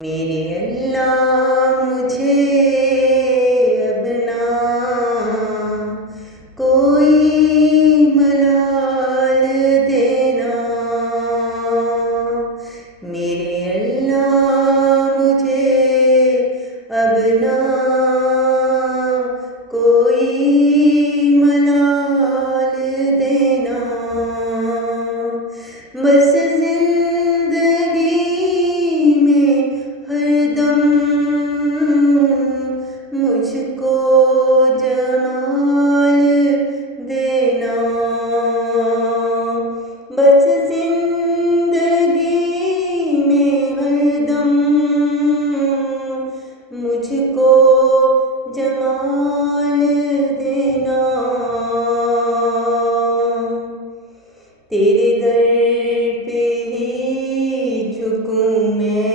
मेरे अल्लाह मुझे अब ना कोई मलाल देना। मेरे अल्लाह मुझे अब ना कोई मलाल देना। बस जिंदगी में हरदम मुझको जमाल देना। बस जिंदगी में हरदम मुझको जमाल देना। तेरे दर पे ही झुकूं मैं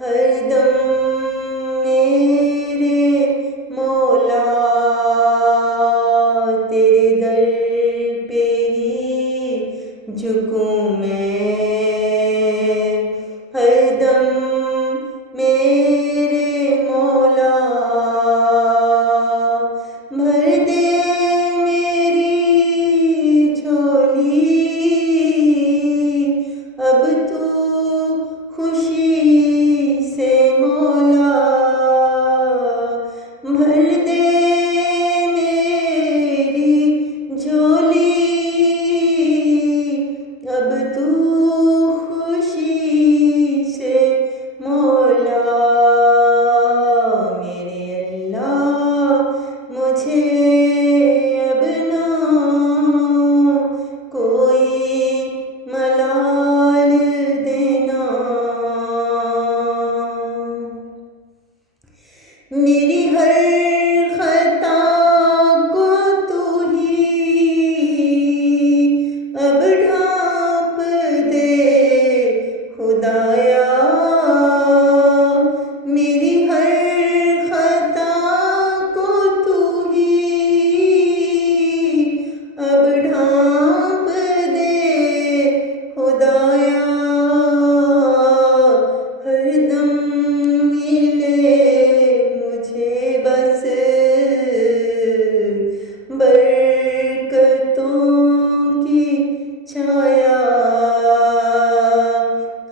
हरदम मेरे मौला। तेरे दर पे ही झुकूं मैं हरदम मेरे मौला। भर दे मेरी झोली अब तू खुशी से मौला। भर दे मेरी झोली अब तू खुशी से मौला। मेरे अल्लाह मुझे अब ना कोई मलाल देना। मेरी हर खता को तू ही अब ढांप दे खुदाया। मेरी हर खता को तू ही अब ढांप दे खुदाया। हरदम मिले मुझे बस बरकतों की छाया।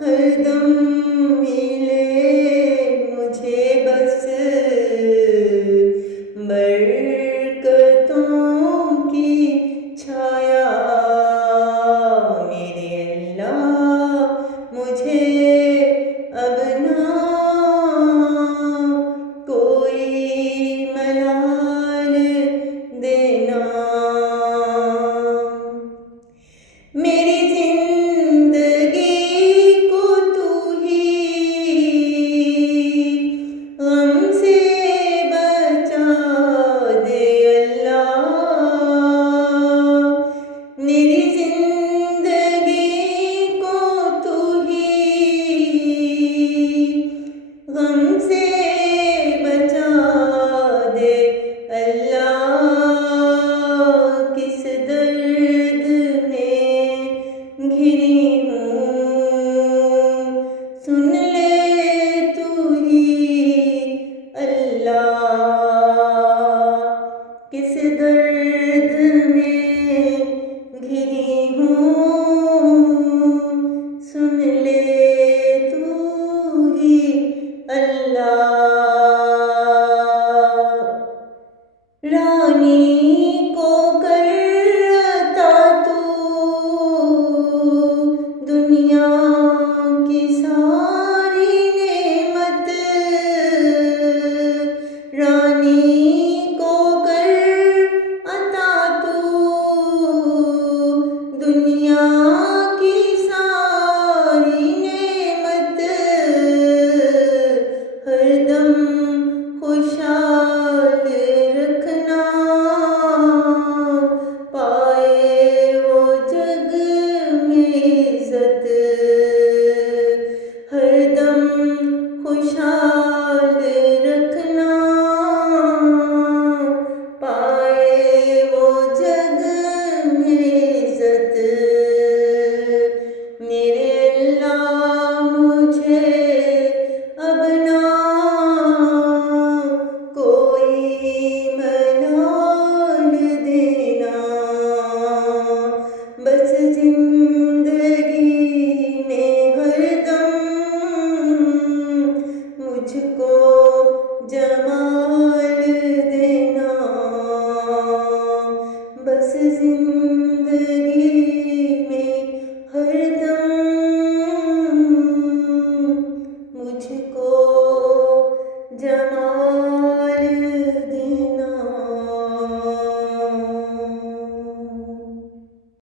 हरदम